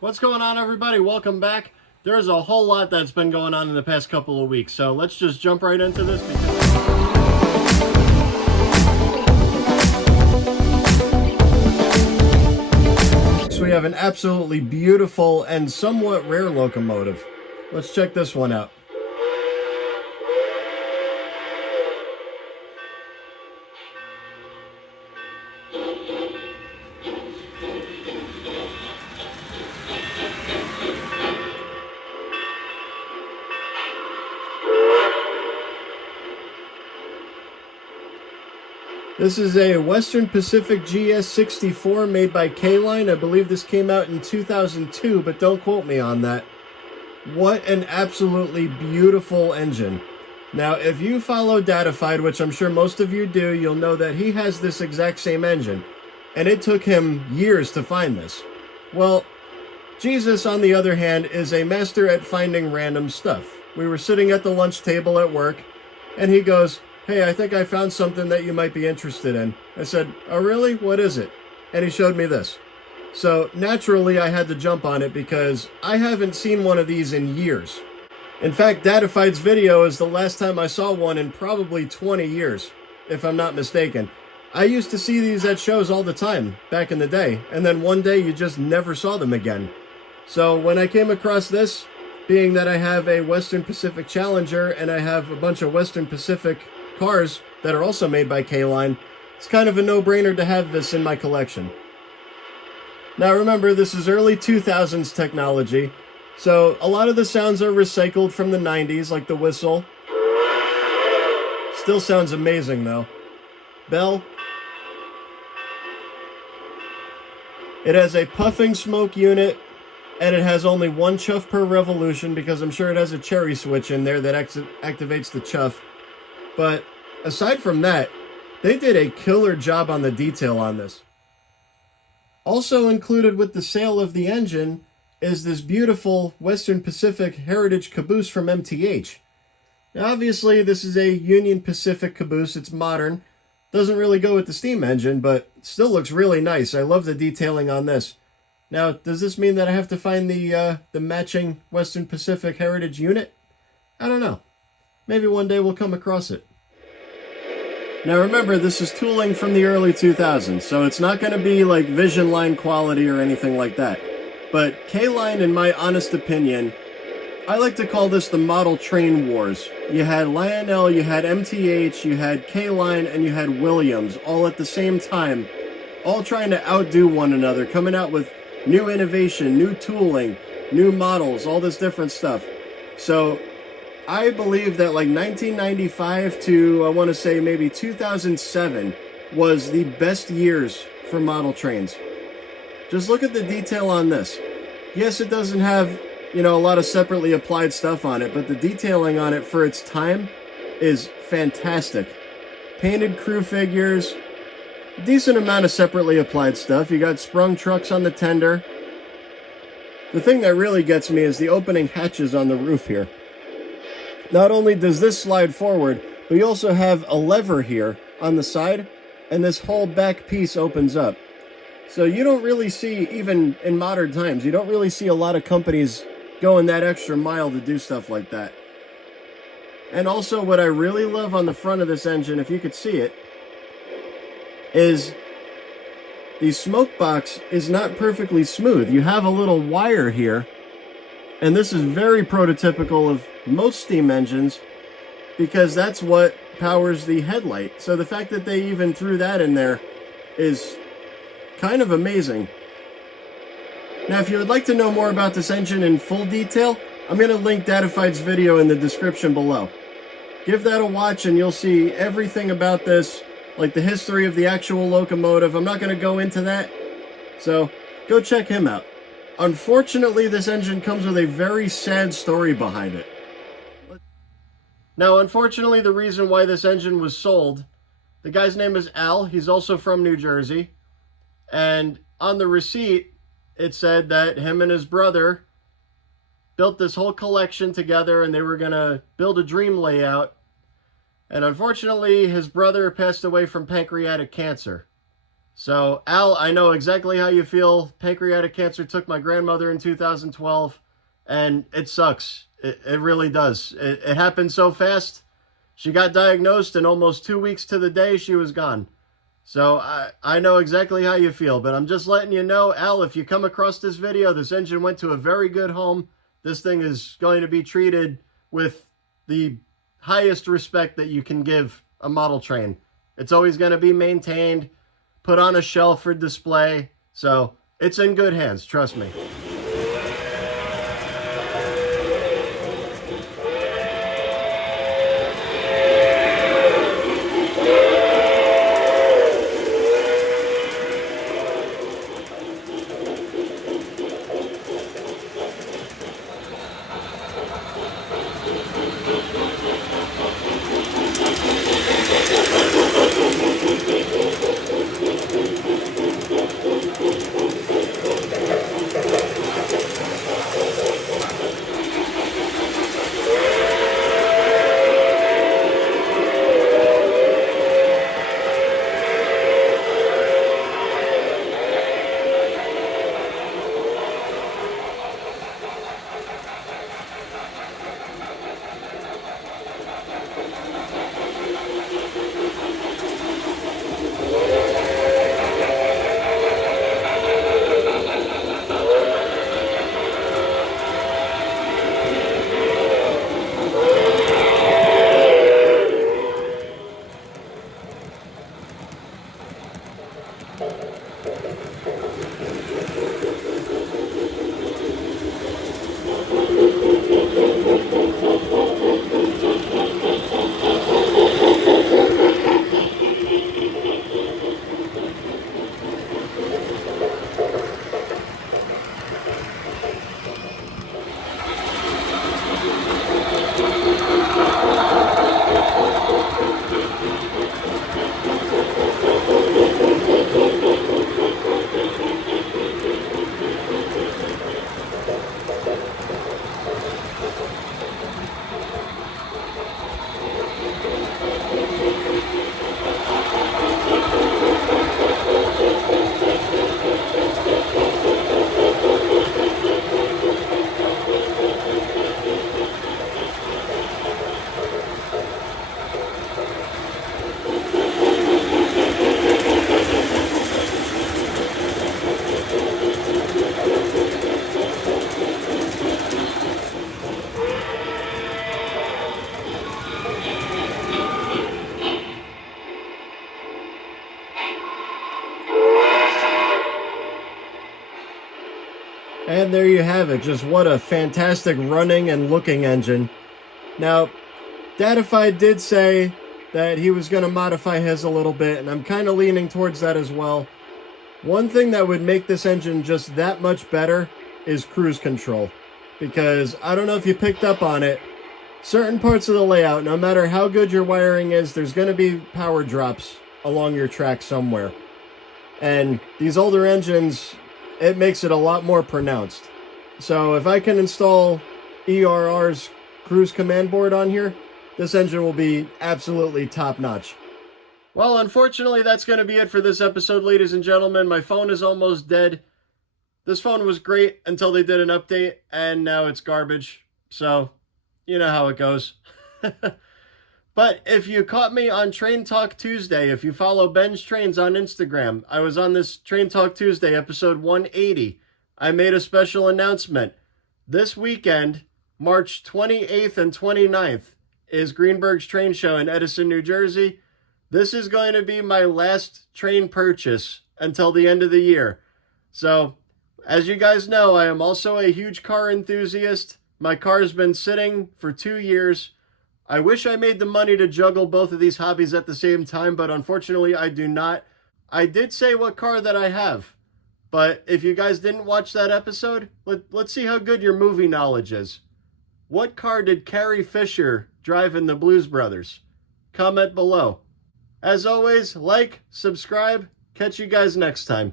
What's going on, everybody? Welcome back. There's a whole lot that's been going on in the past couple of weeks, so let's just jump right into this. So we have an absolutely beautiful and somewhat rare locomotive. Let's check this one out. This is a Western Pacific GS64 made by K-LINE. I believe this came out in 2002, but don't quote me on that. What an absolutely beautiful engine. Now, if you follow DADIFIED, which I'm sure most of you do, you'll know that he has this exact same engine. And it took him years to find this. Well, Jesus, on the other hand, is a master at finding random stuff. We were sitting at the lunch table at work, and he goes, "Hey, I think I found something that you might be interested in." I said, "Oh, really? What is it?" And he showed me this. So naturally, I had to jump on it because I haven't seen one of these in years. In fact, DADIFIED's video is the last time I saw one in probably 20 years, if I'm not mistaken. I used to see these at shows all the time back in the day, and then one day you just never saw them again. So when I came across this, being that I have a Western Pacific Challenger and I have a bunch of Western Pacific cars that are also made by K-LINE, it's kind of a no-brainer to have this in my collection. Now remember, this is early 2000s technology, so a lot of the sounds are recycled from the 90s, like the whistle. Still sounds amazing though. Bell. It has a puffing smoke unit, and it has only one chuff per revolution because I'm sure it has a cherry switch in there that activates the chuff. But aside from that, they did a killer job on the detail on this. Also included with the sale of the engine is this beautiful Western Pacific Heritage caboose from MTH. Now obviously this is a Union Pacific caboose, it's modern. Doesn't really go with the steam engine, but still looks really nice. I love the detailing on this. Now, does this mean that I have to find the matching Western Pacific Heritage unit? I don't know. Maybe one day we'll come across it. Now remember, this is tooling from the early 2000s, so it's not going to be like Vision Line quality or anything like that. But K-LINE, in my honest opinion, I like to call this the model train wars. You had Lionel, you had MTH, you had K-LINE, and you had Williams, all at the same time, all trying to outdo one another, coming out with new innovation, new tooling, new models, all this different stuff. So I believe that like 1995 to, I want to say maybe 2007 was the best years for model trains. Just look at the detail on this. Yes, it doesn't have, you know, a lot of separately applied stuff on it, but the detailing on it for its time is fantastic. Painted crew figures, decent amount of separately applied stuff. You got sprung trucks on the tender. The thing that really gets me is the opening hatches on the roof here. Not only does this slide forward, but you also have a lever here on the side, and this whole back piece opens up. So you don't really see, even in modern times, you don't really see a lot of companies going that extra mile to do stuff like that. And also what I really love on the front of this engine, if you could see it, is the smoke box is not perfectly smooth. You have a little wire here, and this is very prototypical of most steam engines because that's what powers the headlight. So the fact that they even threw that in there is kind of amazing. Now, if you would like to know more about this engine in full detail, I'm going to link DADIFIED's video in the description below. Give that a watch and you'll see everything about this, like the history of the actual locomotive. I'm not going to go into that, so go check him out. Unfortunately, this engine comes with a very sad story behind it. Now, unfortunately, the reason why this engine was sold, the guy's name is Al. He's also from New Jersey. And on the receipt, it said that him and his brother built this whole collection together and they were going to build a dream layout. And unfortunately, his brother passed away from pancreatic cancer. So, Al, I know exactly how you feel. Pancreatic cancer took my grandmother in 2012, and it sucks. It really does. It happened so fast. She got diagnosed, and almost 2 weeks to the day, she was gone. So, I know exactly how you feel, but I'm just letting you know, Al, if you come across this video, this engine went to a very good home. This thing is going to be treated with the highest respect that you can give a model train. It's always going to be maintained, put on a shelf for display. So it's in good hands, trust me. And there you have it. Just what a fantastic running and looking engine. Now, DADIFIED did say that he was going to modify his a little bit, and I'm kind of leaning towards that as well. One thing that would make this engine just that much better is cruise control. Because, I don't know if you picked up on it, certain parts of the layout, no matter how good your wiring is, there's going to be power drops along your track somewhere. And these older engines, it makes it a lot more pronounced. So if I can install ERR's cruise command board on here, this engine will be absolutely top-notch. Well, unfortunately, that's going to be it for this episode, ladies and gentlemen. My phone is almost dead. This phone was great until they did an update, and now it's garbage. So, you know how it goes. But if you caught me on Train Talk Tuesday, if you follow Ben's Trains on Instagram, I was on this Train Talk Tuesday, episode 180. I made a special announcement. This weekend, March 28th and 29th, is Greenberg's Train Show in Edison, New Jersey. This is going to be my last train purchase until the end of the year. So, as you guys know, I am also a huge car enthusiast. My car's been sitting for 2 years. I wish I made the money to juggle both of these hobbies at the same time, but unfortunately I do not. I did say what car that I have, but if you guys didn't watch that episode, let's see how good your movie knowledge is. What car did Carrie Fisher drive in the Blues Brothers? Comment below. As always, like, subscribe, catch you guys next time.